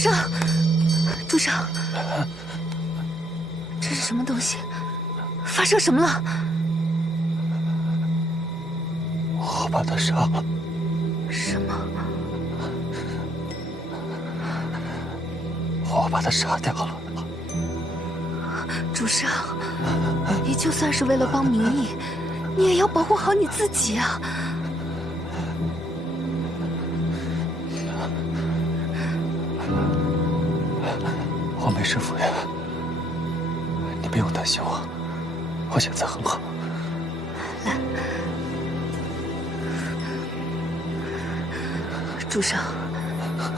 上，主上，这是什么东西？发生什么了？我把他杀了。什么？我把他杀掉了。主上，你就算是为了帮明义，你也要保护好你自己啊！我没事，夫人，你不用担心我，我现在很好。来，主上，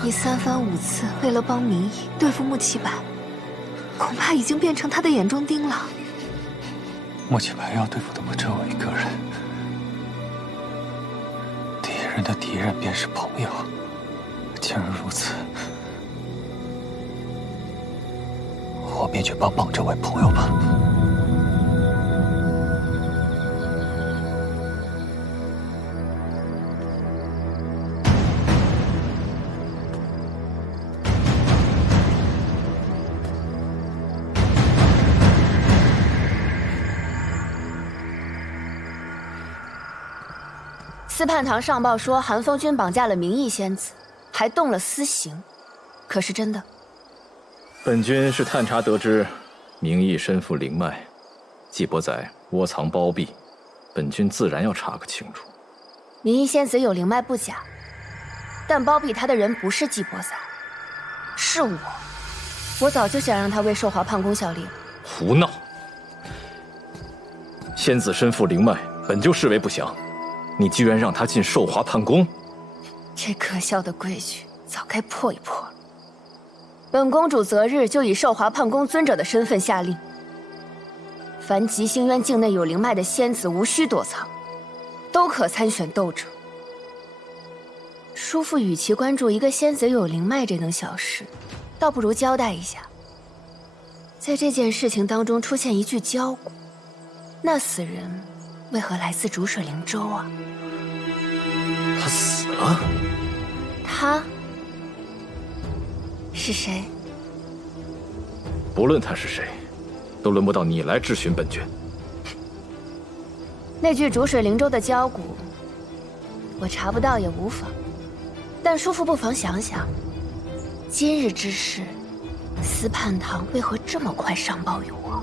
你三番五次为了帮明义对付穆启柏，恐怕已经变成他的眼中钉了。穆启柏要对付的不只我一个人，敌人的敌人便是朋友。既然如此，我便去帮这位朋友吧。司叛堂上报说，韩风君绑架了明义仙子，还动了私刑，可是真的？本君是探查得知，明义身负灵脉，季伯载窝藏包庇，本君自然要查个清楚。明义仙子有灵脉不假，但包庇他的人不是季伯载，是我。我早就想让他为寿华叛宫效力了。胡闹！仙子身负灵脉，本就视为不祥。你居然让他进寿华叛宫，这可笑的规矩早该破一破了。本公主择日就以寿华叛宫尊者的身份下令，凡极星渊境内有灵脉的仙子，无需躲藏，都可参选斗者。叔父与其关注一个仙子有灵脉这等小事，倒不如交代一下，在这件事情当中出现一具焦骨，那死人为何来自逐水灵州啊？他死了？他是谁？不论他是谁，都轮不到你来质询本君。那具逐水灵州的焦骨，我查不到也无妨。但叔父不妨想想，今日之事，司叛堂为何这么快上报于我？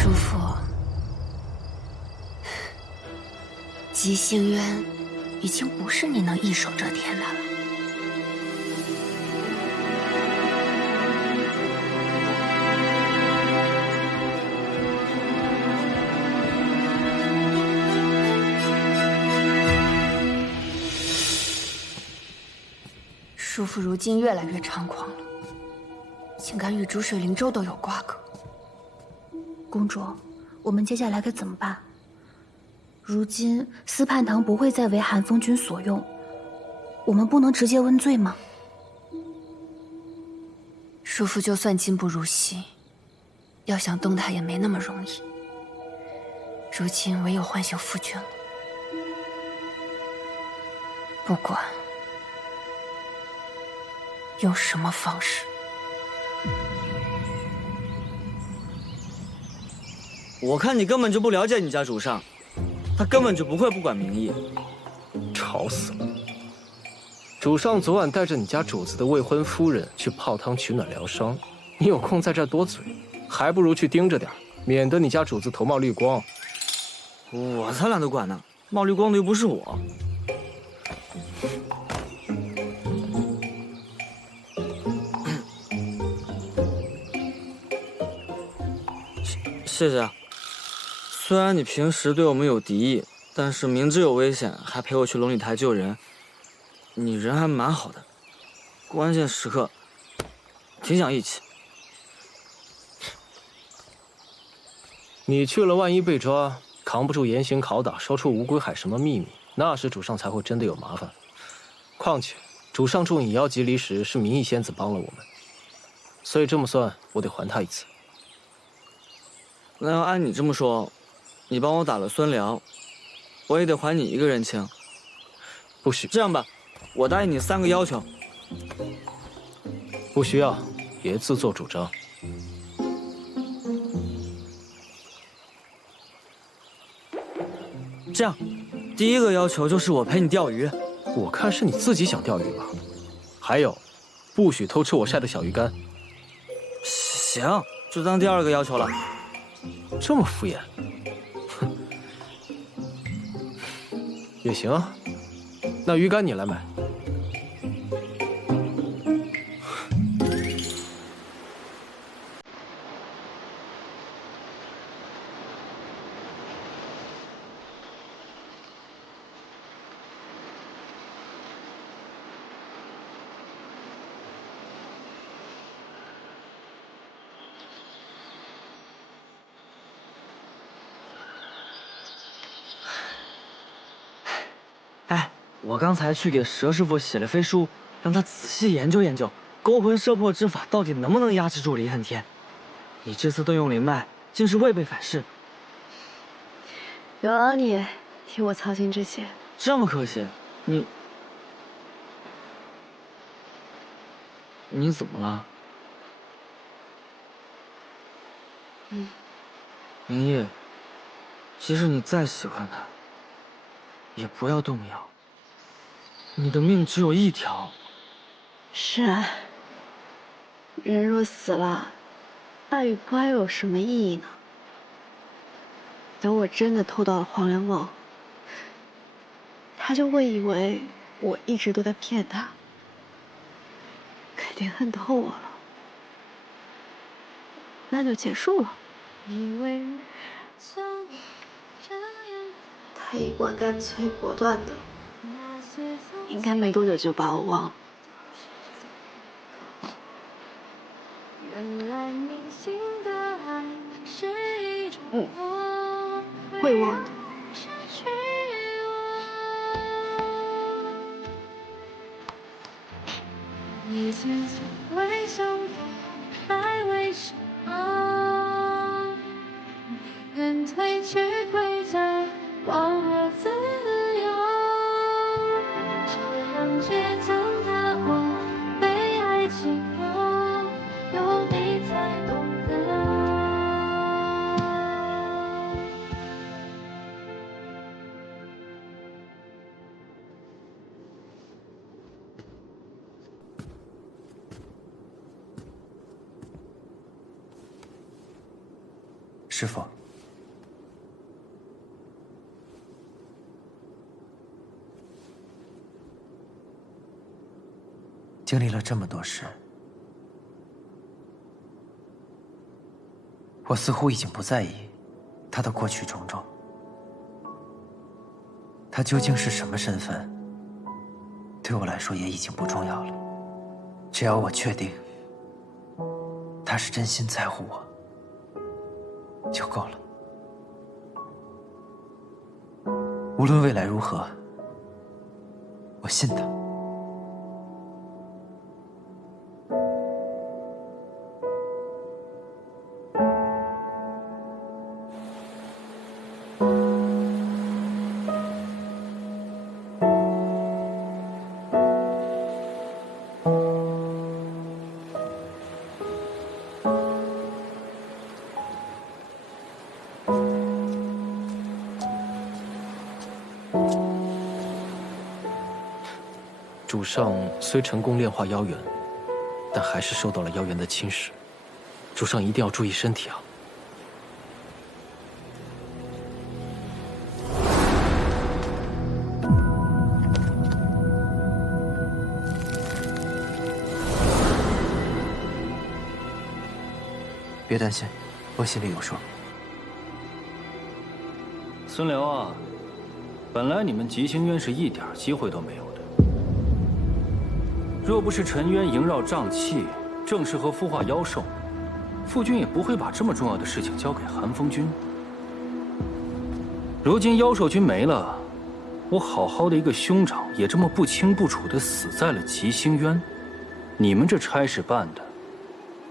叔父，极星渊已经不是你能一手遮天的了。叔父如今越来越猖狂了，竟敢与逐水灵州都有瓜葛。公主，我们接下来该怎么办？如今司叛堂不会再为韩风君所用，我们不能直接问罪吗？叔父就算今不如昔，要想动他也没那么容易。如今唯有唤醒夫君了。不管用什么方式，我看你根本就不了解你家主上，他根本就不会不管民意。吵死了！主上昨晚带着你家主子的未婚夫人去泡汤取暖疗伤，你有空在这多嘴，还不如去盯着点，免得你家主子头冒绿光。我才懒得管呢，冒绿光的又不是我。谢谢。虽然你平时对我们有敌意，但是明知有危险还陪我去龙礼台救人，你人还蛮好的。关键时刻挺想义气。你去了，万一被抓，扛不住严刑拷打，说出无归海什么秘密，那时主上才会真的有麻烦。况且主上助你妖极离时，是明义仙子帮了我们，所以这么算，我得还他一次。那要按你这么说，你帮我打了孙辽，我也得还你一个人情。不许！这样吧，我答应你3个要求：不需要，别自作主张。这样，第一个要求就是我陪你钓鱼。我看是你自己想钓鱼吧。还有，不许偷吃我晒的小鱼干。行，就当第二个要求了。这么敷衍？哼，也行啊。那鱼竿你来买。哎，我刚才去给蛇师傅写了飞书，让他仔细研究研究勾魂摄魄之法到底能不能压制住离恨天。你这次动用灵脉，竟是未被反噬。有劳你替我操心这些。这么可惜，你怎么了？明夜，即使你再喜欢他，也不要动摇。你的命只有一条。是啊，人若死了，爱与不爱有什么意义呢？等我真的偷到了黄粱梦，他就会以为我一直都在骗他，肯定恨透我了，那就结束了。他一贯干脆果断的，应该没多久就把我忘了。会忘的。一次次为相逢，还为什么？愿褪去盔甲，忘了自由。这样倔强的我，被爱情有，有你才懂得。师父，经历了这么多事，我似乎已经不在意他的过去种种。他究竟是什么身份，对我来说也已经不重要了。只要我确定他是真心在乎我，就够了。无论未来如何，我信他。主上虽成功炼化妖元，但还是受到了妖元的侵蚀。主上一定要注意身体啊！别担心，我心里有数。孙流啊，本来你们吉星渊是一点机会都没有的。若不是陈渊萦绕瘴气，正适合孵化妖兽，父君也不会把这么重要的事情交给寒风君。如今妖兽军没了，我好好的一个兄长也这么不清不楚的死在了吉星渊，你们这差事办的，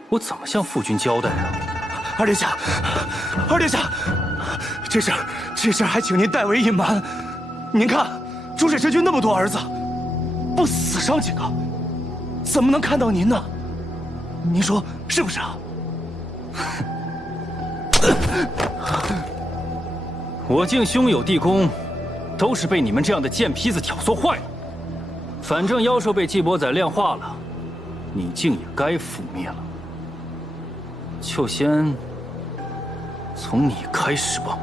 我怎么向父君交代啊？二殿下，二殿下，这事儿还请您代为隐瞒。您看，朱水神君那么多儿子，不死伤几个，怎么能看到您呢？您说是不是啊？我竟兄友弟恭，都是被你们这样的贱坯子挑唆坏了。反正妖兽被季伯宰炼化了，你竟也该覆灭了。就先从你开始吧。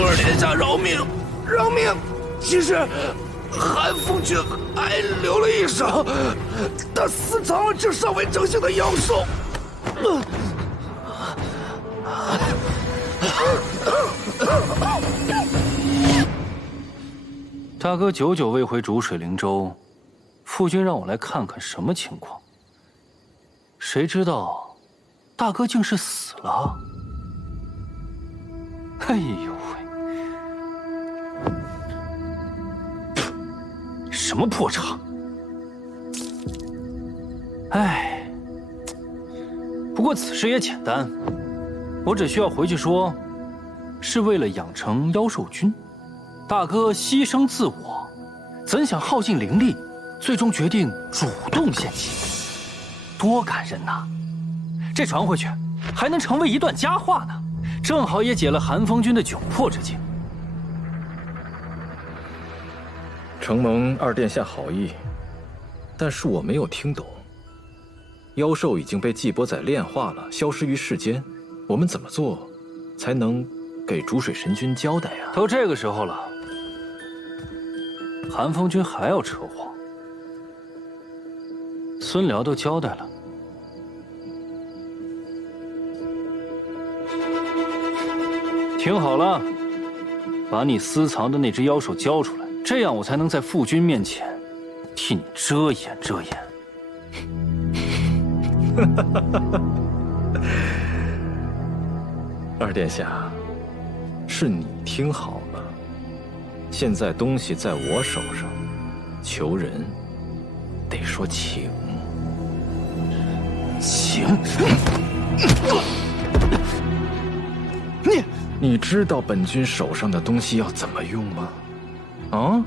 二殿下饶命，饶命！其实韩风君还留了一手，他私藏了这尚未成型的妖兽。大哥久久未回逐水灵州，父君让我来看看什么情况。谁知道，大哥竟是死了。哎呦喂，什么破茶！哎，不过此事也简单，我只需要回去说，是为了养成妖兽君。大哥牺牲自我，怎想耗尽灵力，最终决定主动献祭，多感人呐！这传回去，还能成为一段佳话呢，正好也解了韩风君的窘迫之境。承蒙二殿下好意，但是我没有听懂。妖兽已经被季伯宰炼化了，消失于世间，我们怎么做才能给逐水神君交代啊？都这个时候了，韩风君还要扯谎？孙辽都交代了，听好了，把你私藏的那只妖兽交出来，这样我才能在父君面前替你遮掩遮掩。二殿下，是你听好了，现在东西在我手上，求人得说请。请？你知道本君手上的东西要怎么用吗？啊？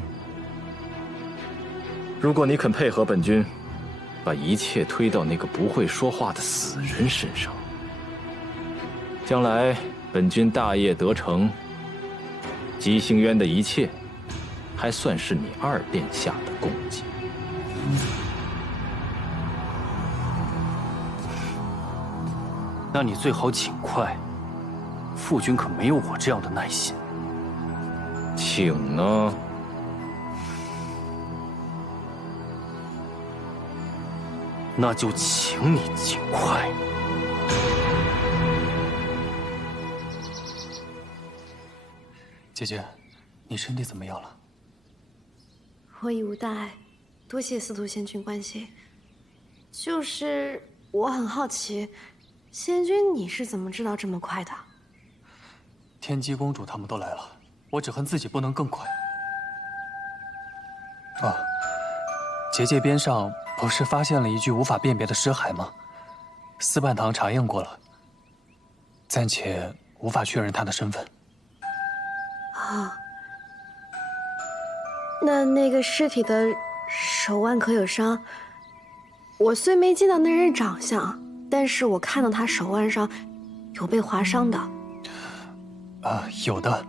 如果你肯配合本君，把一切推到那个不会说话的死人身上，将来本君大业得成，吉星渊的一切，还算是你二殿下的功绩。那你最好尽快，父君可没有我这样的耐心。请呢？那就请你尽快。姐姐，你身体怎么样了？我已无大碍，多谢司徒仙君关心。就是我很好奇，仙君你是怎么知道这么快的？天机公主他们都来了，我只恨自己不能更快。啊，结界边上不是发现了一具无法辨别的尸骸吗？司办堂查验过了，暂且无法确认他的身份。啊，那个尸体的手腕可有伤？我虽没见到那人长相，但是我看到他手腕上有被划伤的。有的，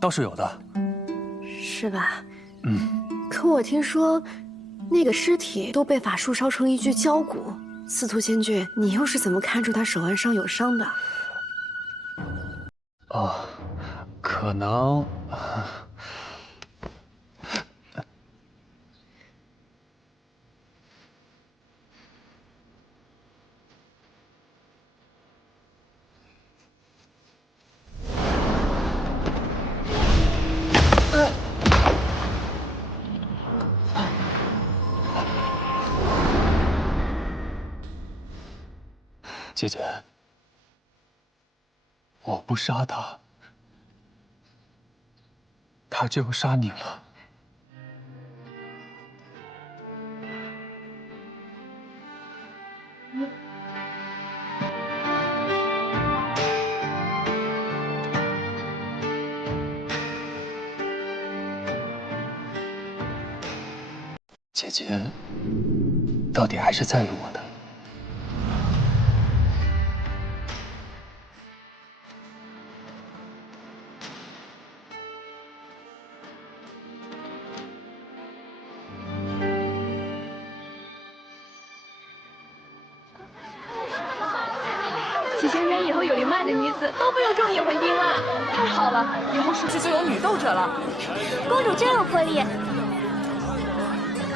倒是有的。是吧？嗯。可我听说，那个尸体都被法术烧成一具焦骨。司徒仙君，你又是怎么看出他手腕上有伤的？可能。姐姐，我不杀他，他就杀你了。姐姐到底还是在乎我的。齐先生以后有灵脉的女子都不用种引魂钉了，太好了，以后是不是就有女斗者了？公主真有魄力。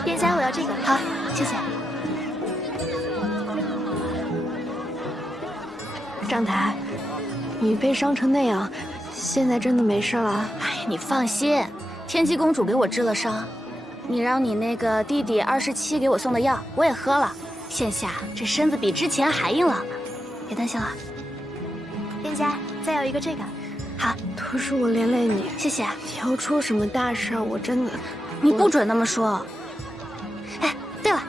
殿下，我要这个。好，谢谢。张台，你被伤成那样，现在真的没事了？哎，你放心，天机公主给我治了伤，你让你那个弟弟27给我送的药，我也喝了，现下这身子比之前还硬朗呢。别担心了。殿下，再要一个这个。好，都是我连累你，谢谢。以后出什么大事，我真的……你不准那么说。哎，对了，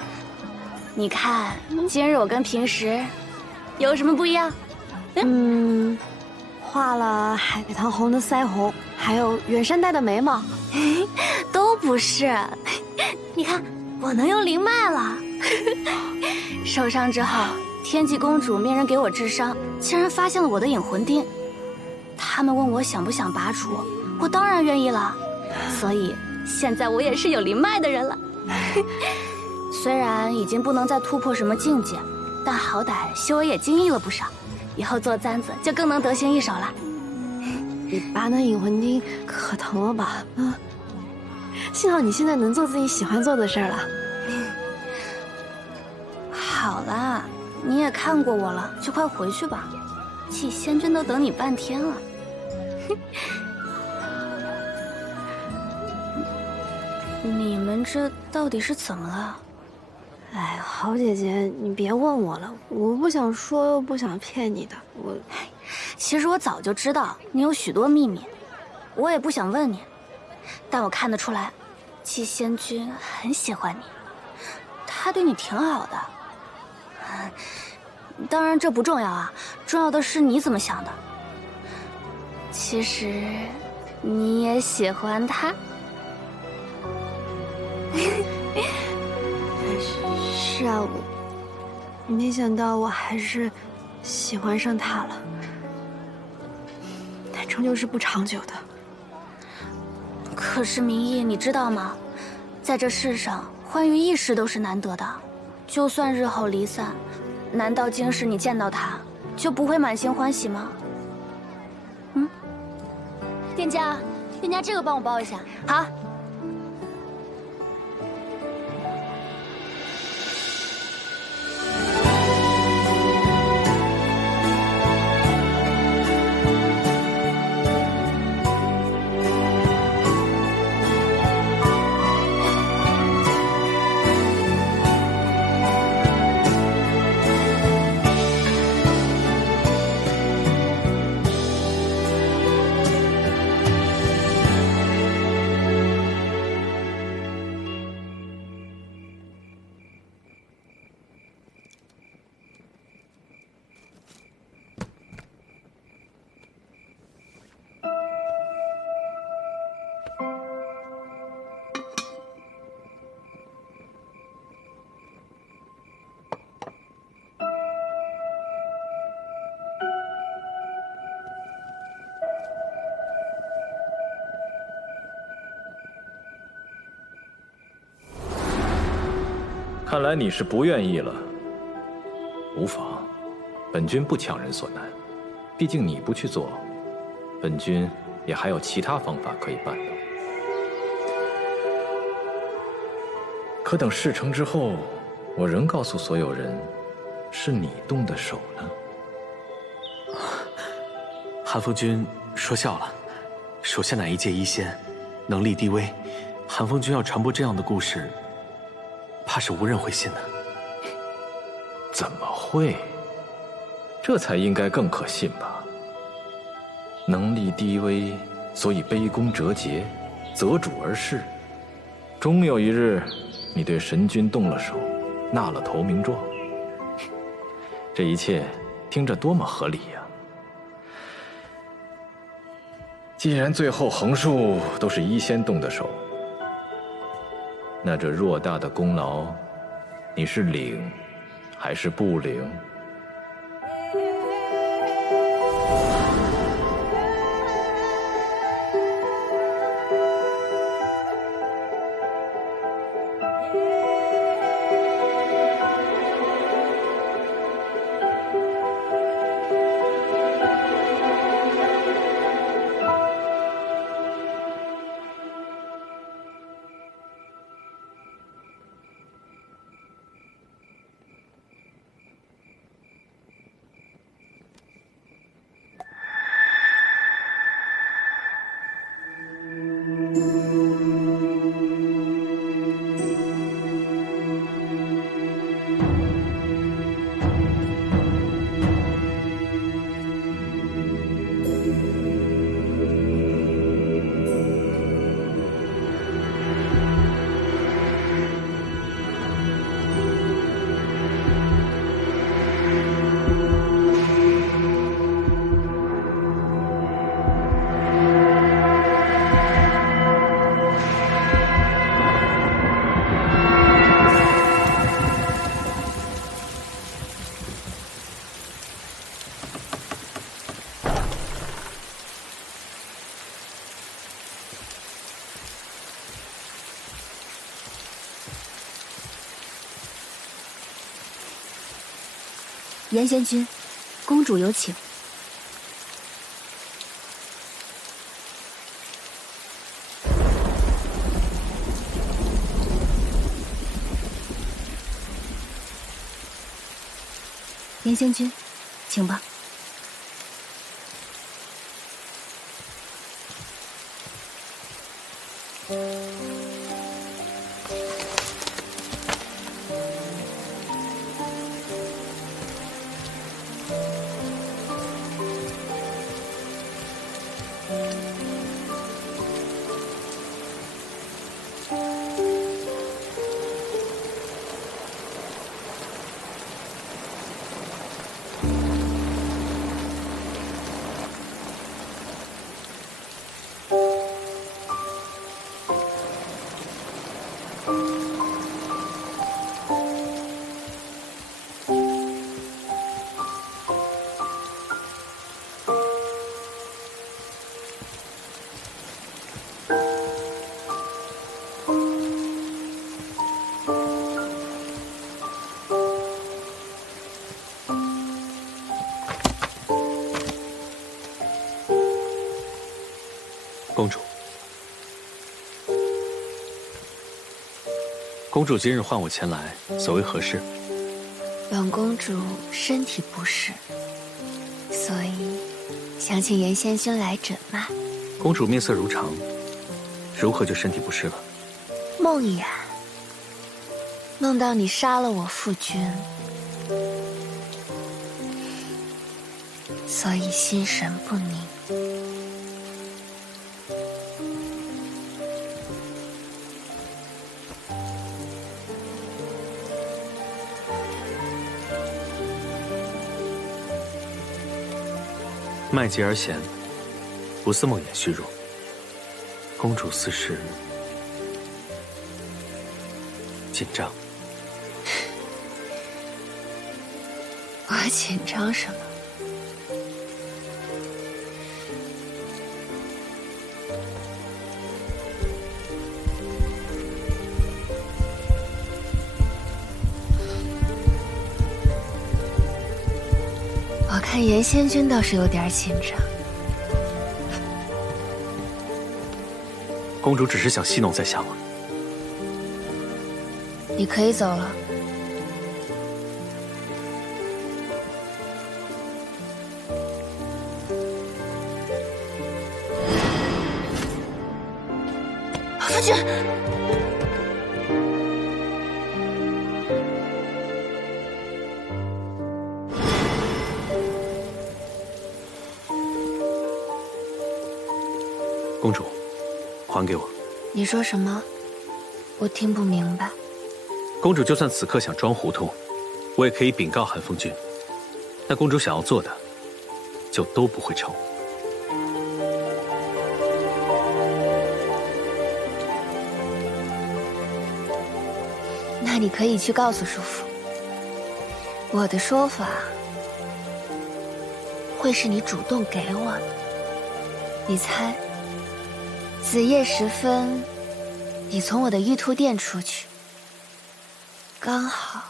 你看今日我跟平时有什么不一样？画了海棠红的腮红，还有远山黛的眉毛，都不是。你看我能用灵脉了。受伤之后，天际公主命人给我治伤，竟然发现了我的引魂钉。他们问我想不想拔除，我当然愿意了。所以现在我也是有灵脉的人了。虽然已经不能再突破什么境界，但好歹修为也精益了不少，以后做簪子就更能得心应手了。你拔那引魂钉可疼了吧？啊！幸好你现在能做自己喜欢做的事儿了。好啦，你也看过我了，就快回去吧。季仙君都等你半天了。你们这到底是怎么了？哎，好姐姐，你别问我了，我不想说又不想骗你的。其实我早就知道你有许多秘密，我也不想问你，但我看得出来，季仙君很喜欢你，他对你挺好的。当然这不重要啊，重要的是你怎么想的。其实你也喜欢他。是啊，我没想到我还是喜欢上他了，但终究是不长久的。可是明义，你知道吗？在这世上，欢愉一时都是难得的，就算日后离散，难道今时你见到他就不会满心欢喜吗？店家，这个帮我包一下。好。看来你是不愿意了。无妨，本君不强人所难。毕竟你不去做，本君也还有其他方法可以办到。可等事成之后，我仍告诉所有人，是你动的手呢。韩风君说笑了，手下乃一介医仙，能力低微，韩风君要传播这样的故事，怕是无人会信的。怎么会？这才应该更可信吧？能力低微，所以卑躬折节，择主而事。终有一日，你对神君动了手，纳了投名状。这一切听着多么合理呀！既然最后横竖都是医仙动的手，那这偌大的功劳，你是领还是不领？严贤君，公主有请。严贤君，请吧。公主，公主今日唤我前来，所为何事？本公主身体不适，所以想请严仙君来诊脉。公主面色如常，如何就身体不适了？梦魇，梦到你杀了我父君，所以心神不宁。脉急而弦，不似梦魇虚弱。公主似是紧张。我紧张什么？我看严仙君倒是有点紧张。公主只是想戏弄在下吗？你可以走了。夫君。公主，还给我。你说什么？我听不明白。公主就算此刻想装糊涂，我也可以禀告韩风君。但公主想要做的，就都不会成。那你可以去告诉叔父，我的说法会是你主动给我的。你猜，子夜时分，你从我的玉兔殿出去，刚好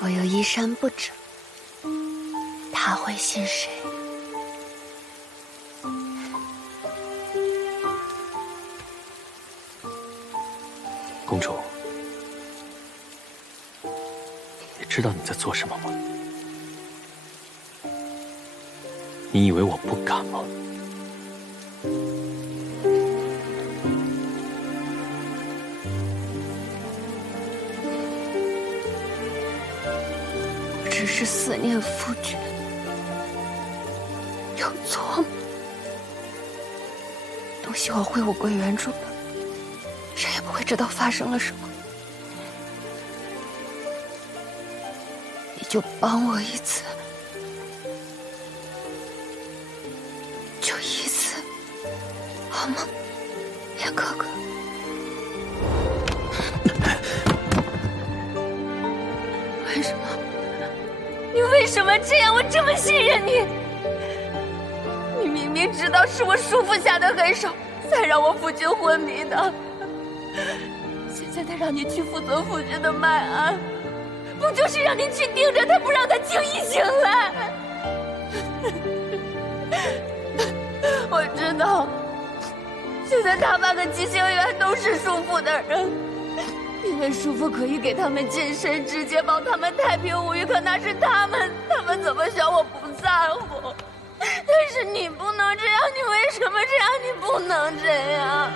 我又衣衫不整，他会信谁？公主，你知道你在做什么吗？你以为我不敢吗？我只是思念夫君，有错吗？东西我会物归原主的，谁也不会知道发生了什么。你就帮我一次，就一次，好吗，燕哥哥？为什么？你为什么这样？我这么信任你，你明明知道是我叔父下的狠手，才让我夫君昏迷的。现在他让你去负责夫君的脉安，不就是让你去盯着他，不让他轻易醒来？我知道，现在大半个吉星园都是叔父的人，因为叔父可以给他们近身，直接帮他们太平无虞。可那是他们怎么想我不在乎。但是你不能这样，你为什么这样？你不能这样。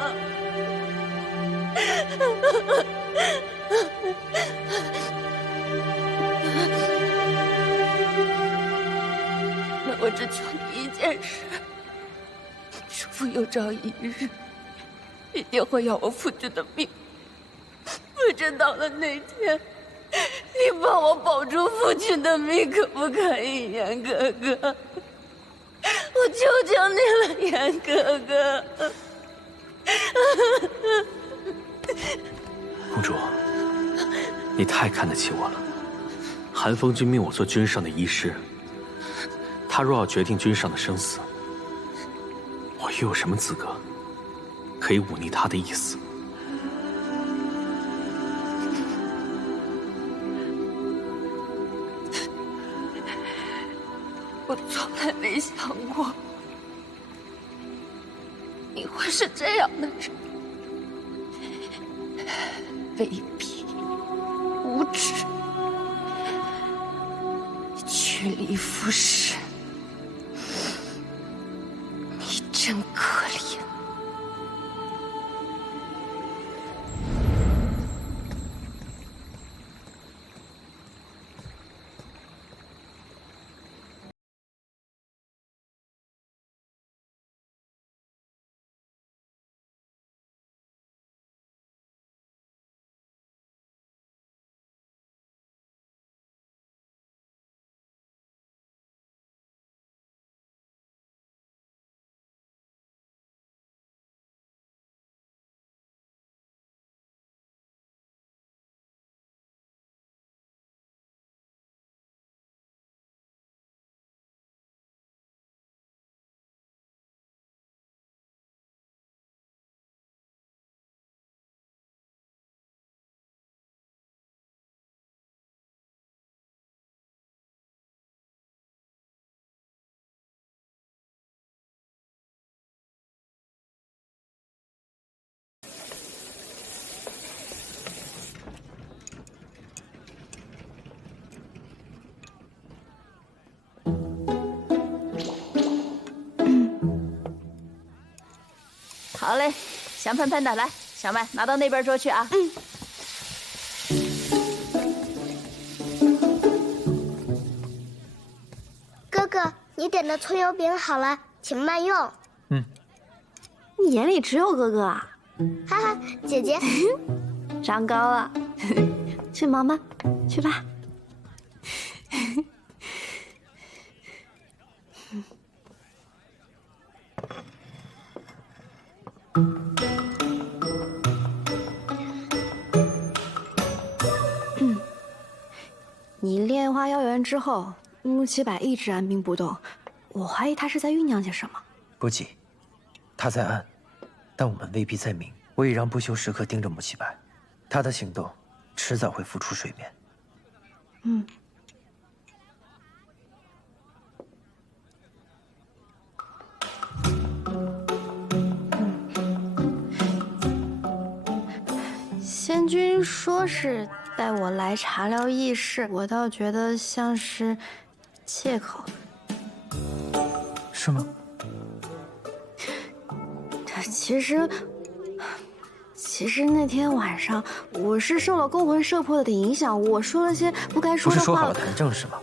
那我只求你一件事，叔父有朝一日一定会要我夫君的命。不知到了那天，你帮我保住夫君的命，可不可以，燕哥哥？我求求你了，燕哥哥。公主，你太看得起我了。韩风君命我做君上的医师，他若要决定君上的生死，我又有什么资格可以忤逆他的意思？我从来没想过你会是这样的人，卑鄙、无耻、趋利附势，你真可怜。好嘞，香喷喷的，来，小麦拿到那边桌去啊。哥哥，你点的葱油饼好了，请慢用。你眼里只有哥哥啊？哈哈，姐姐长高了，去忙吧，去吧。花妖园之后，穆七百一直按兵不动，我怀疑他是在酝酿些什么。不急，他在暗，但我们未必在明。我已让不朽时刻盯着穆七百，他的行动迟早会浮出水面。嗯。仙君说是带我来查疗异事，我倒觉得像是借口。是吗？其实那天晚上我是受了勾魂摄魄的影响，我说了些不该说的话。不是说好了谈正事吗？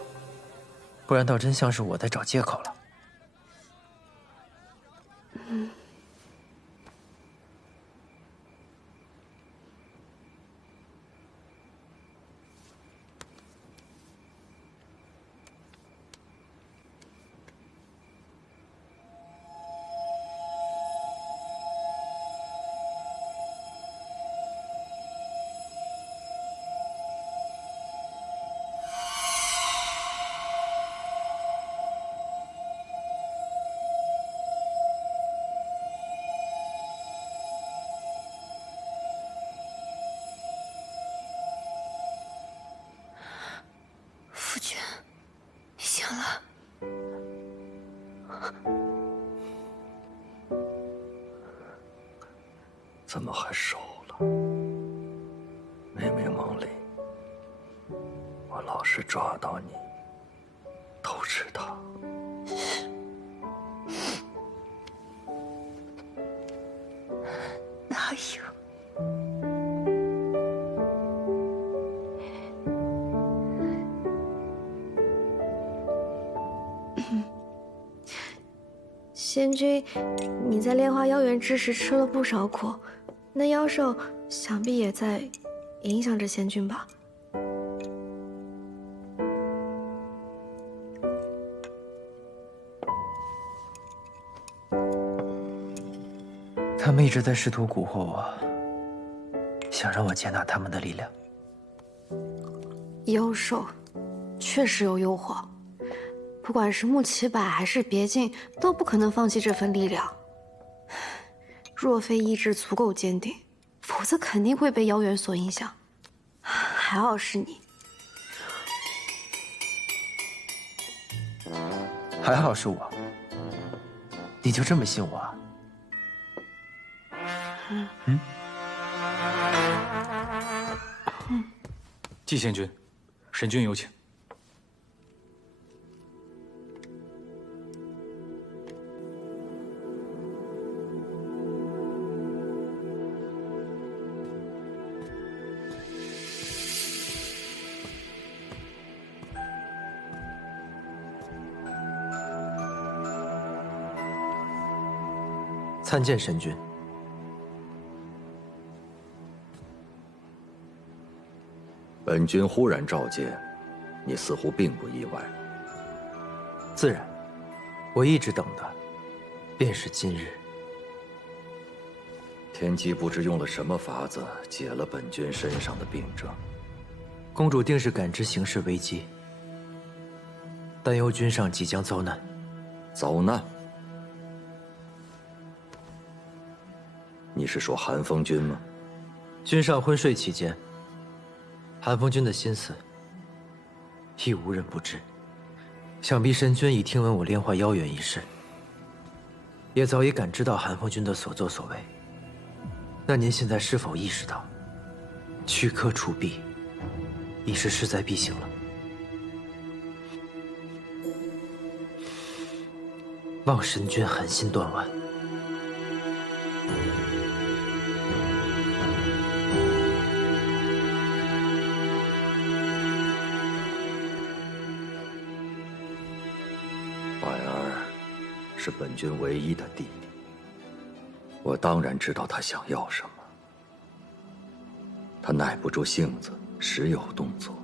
不然倒真像是我在找借口了。嗯。夫君，你醒了。怎么还瘦了？明明梦里，我老是抓到你，偷吃它。哪有？仙君，你在炼化妖元之时吃了不少苦，那妖兽想必也在影响着仙君吧？他们一直在试图蛊惑我，想让我接纳他们的力量。妖兽确实有诱惑，不管是穆奇百还是别境，都不可能放弃这份力量。若非意志足够坚定，否则肯定会被妖元所影响。还好是你，还好是我，你就这么信我啊？季仙君，神君有请。参见神君。本君忽然召见，你似乎并不意外。自然，我一直等的，便是今日。天机不知用了什么法子解了本君身上的病症。公主定是感知形势危机，担忧君上即将遭难。遭难？你是说寒风君吗？君上昏睡期间，寒风君的心思亦无人不知。想必神君已听闻我炼化妖元一事，也早已感知到寒风君的所作所为。那您现在是否意识到，驱客除弊已是势在必行了？望神君狠心断腕。是本君唯一的弟弟，我当然知道他想要什么。他耐不住性子，时有动作，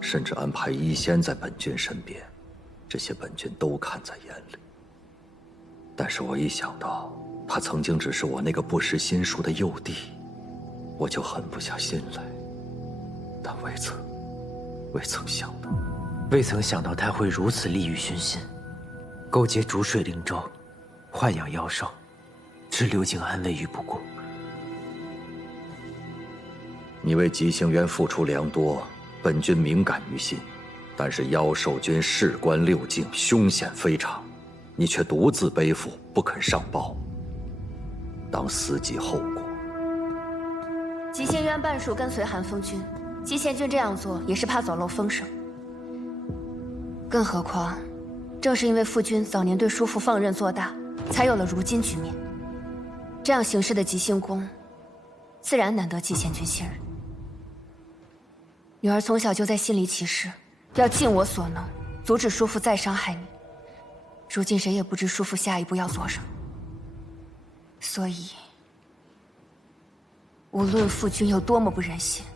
甚至安排医仙在本君身边，这些本君都看在眼里。但是我一想到他曾经只是我那个不识心术的幼弟，我就狠不下心来。但未曾想到，未曾想到他会如此利欲熏心，勾结逐水灵州，豢养妖兽，置刘景安危于不顾。你为吉星渊付出良多，本君敏感于心，但是妖兽军事关六境，凶险非常，你却独自背负，不肯上报，当思及后果。吉星渊半数跟随寒风军，吉贤君这样做也是怕走漏风声。更何况，正是因为父君早年对叔父放任做大，才有了如今局面。这样行事的吉星公，自然难得吉贤君信任。女儿从小就在心里起誓，要尽我所能，阻止叔父再伤害你。如今谁也不知叔父下一步要做什么，所以，无论父君有多么不忍心，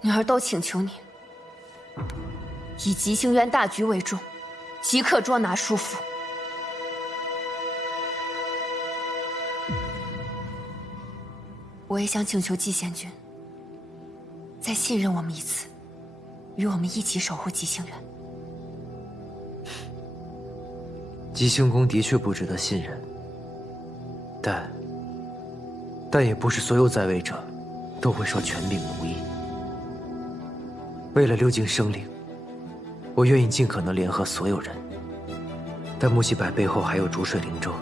女儿都请求你，以吉星渊大局为重，即刻捉拿叔父。我也想请求季贤君，再信任我们一次，与我们一起守护吉星渊。吉星公的确不值得信任，但也不是所有在位者都会受权柄奴役。为了六境生灵，我愿意尽可能联合所有人，但木西柏背后还有逐水灵州，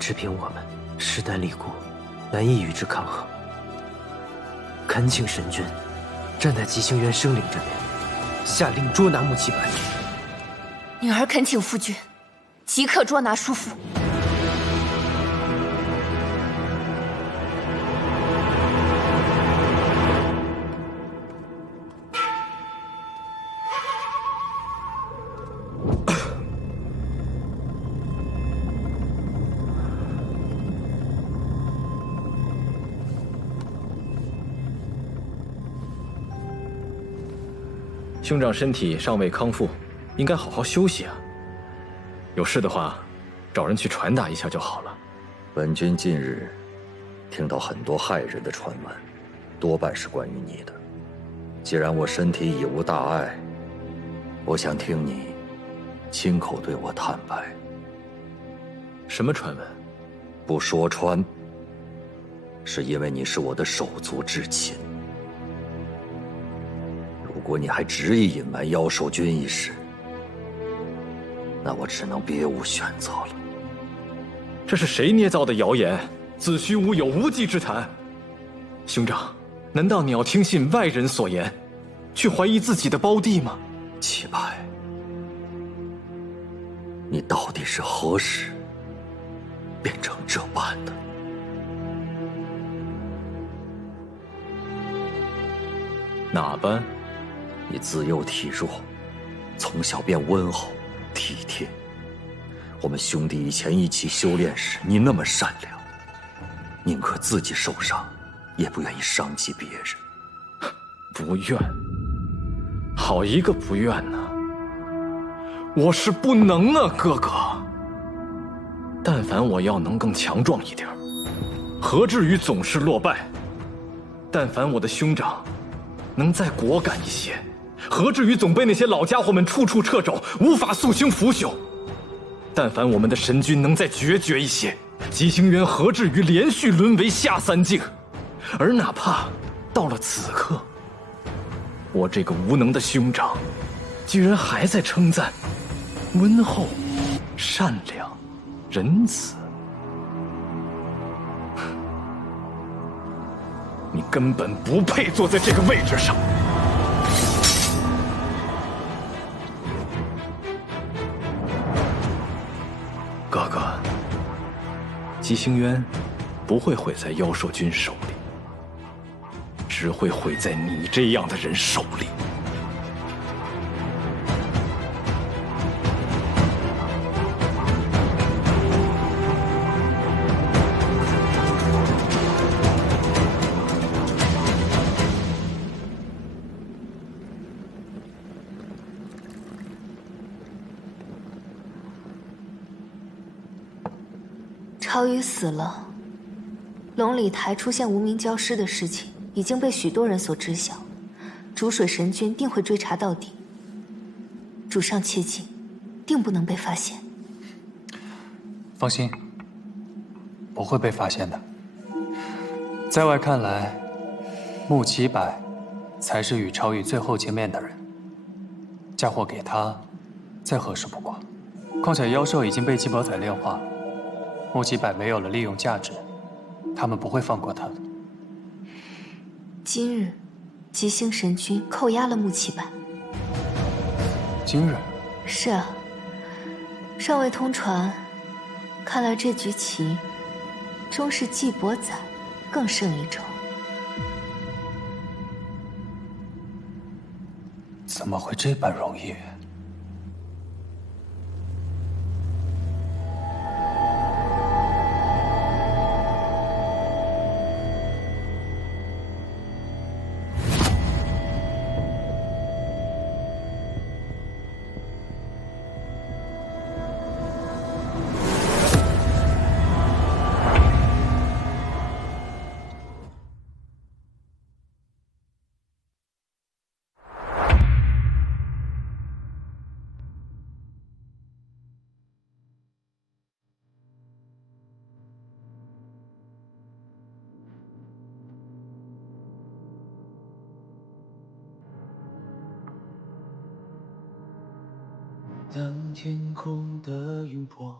只凭我们势单力孤，难以与之抗衡。恳请神君站在吉星渊生灵这边，下令捉拿木西柏。女儿恳请父君，即刻捉拿叔父。兄长身体尚未康复，应该好好休息啊。有事的话，找人去传达一下就好了。本君近日听到很多骇人的传闻，多半是关于你的。既然我身体已无大碍，我想听你亲口对我坦白。什么传闻？不说穿，是因为你是我的手足至亲。如果你还执意隐瞒妖兽军一事，那我只能别无选择了。这是谁捏造的谣言？子虚乌有，无稽之谈。兄长，难道你要听信外人所言，去怀疑自己的胞弟吗？齐柏，你到底是何时变成这般的？哪般？你自幼体弱，从小便温厚体贴。我们兄弟以前一起修炼时，你那么善良，宁可自己受伤，也不愿意伤及别人。不愿？好一个不愿呢！我是不能啊，哥哥。但凡我要能更强壮一点，何至于总是落败？但凡我的兄长能再果敢一些，何至于总被那些老家伙们处处掣肘，无法肃清腐朽？但凡我们的神君能再决绝一些，吉星渊何至于连续沦为下三境？而哪怕到了此刻，我这个无能的兄长，居然还在称赞温厚、善良、仁慈，你根本不配坐在这个位置上。哥哥，吉星渊不会毁在妖兽军手里，只会毁在你这样的人手里。朝宇死了，龙里台出现无名教师的事情已经被许多人所知晓，逐水神君定会追查到底。主上切记，定不能被发现。放心，不会被发现的。在外看来，穆启柏才是与朝宇最后见面的人。嫁祸给他，再合适不过。况且妖兽已经被季伯宰炼化，穆启柏没有了利用价值，他们不会放过他的。今日，吉星神君扣押了穆启柏。今日？是啊，尚未通传，看来这局棋，终是季伯宰更胜一筹。怎么会这般容易？当天空的云魄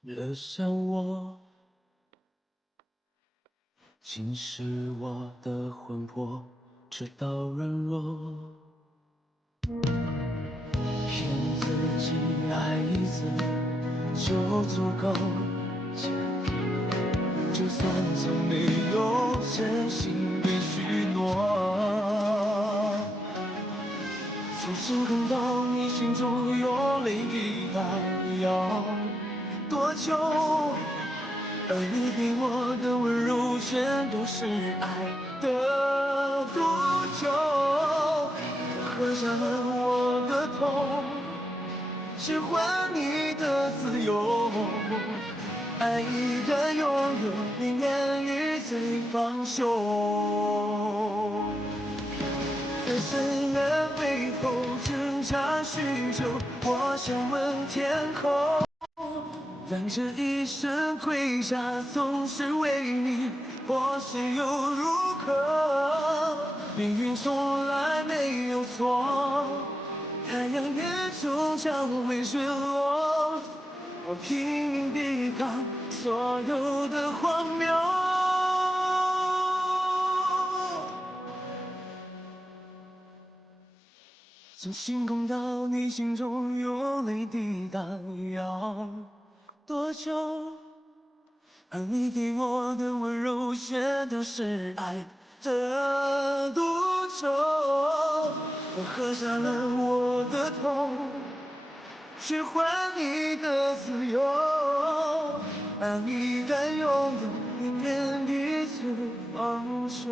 惹上我，侵蚀我的魂魄，直到软弱。骗自己爱一次就足够，就算从没有真心对许诺。从心看到你心中有泪滴答，要多久？而你给我的温柔全都是爱的毒酒，喝下了我的痛，只换你的自由。爱一旦拥有，宁愿与贼放手。在深渊背后挣扎许久，我想问天空，让这一生盔甲总是为你，或是又如何？命运从来没有错，太阳也终将会坠落。我拼命抵抗所有的荒谬。从星空到你心中有泪滴答，要多久？而你给我的温柔全都是爱的毒酒，我喝下了我的痛，去换你的自由。爱一旦拥有，宁愿彼此放手。